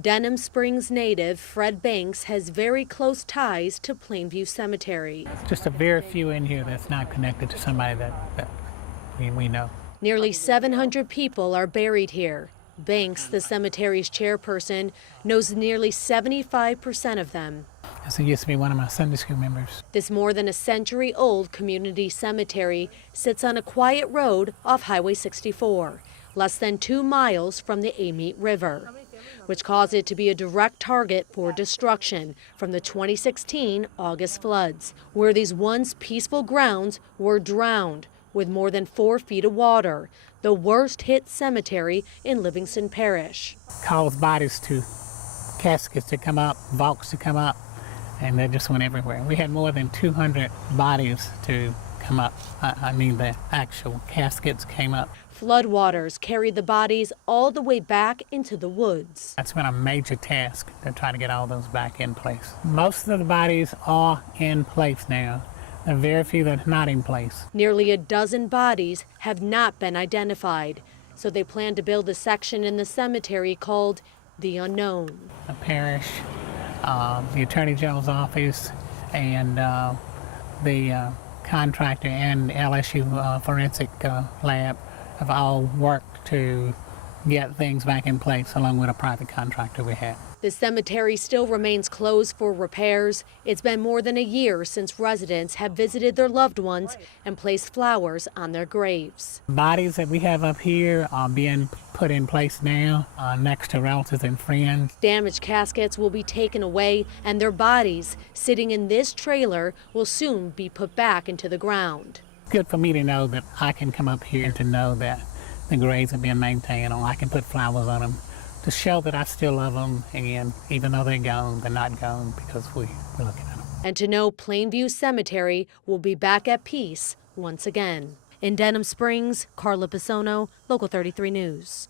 Denham Springs native Fred Banks has very close ties to Plainview Cemetery. Just a very few in here that's not connected to somebody that we know. Nearly 700 people are buried here. Banks, the cemetery's chairperson, knows nearly 75% of them. He used to be one of my Sunday school members. This more than a century-old community cemetery sits on a quiet road off Highway 64, less than 2 miles from the Amite River, which caused it to be a direct target for destruction from the 2016 August floods, where these once peaceful grounds were drowned with more than 4 feet of water, the worst hit cemetery in Livingston Parish. Caused caskets to come up, vaults to come up, and they just went everywhere. We had more than 200 bodies to come up. I mean, the actual caskets came up. Floodwaters carried the bodies all the way back into the woods. That's been a major task to try to get all those back in place. Most of the bodies are in place now. There are very few that are not in place. Nearly a dozen bodies have not been identified, so they plan to build a section in the cemetery called The Unknown. The parish, the Attorney General's office, and the contractor and LSU forensic lab have all worked to get things back in place along with a private contractor we had. The cemetery still remains closed for repairs. It's been more than a year since residents have visited their loved ones and placed flowers on their graves. Bodies that we have up here are being put in place now next to relatives and friends. Damaged caskets will be taken away, and their bodies sitting in this trailer will soon be put back into the ground. It's good for me to know that I can come up here to know that the graves are being maintained, or I can put flowers on them to show that I still love them, and even though they're gone, they're not gone because we're looking at them. And to know Plainview Cemetery will be back at peace once again. In Denham Springs, Carla Pisono, Local 33 News.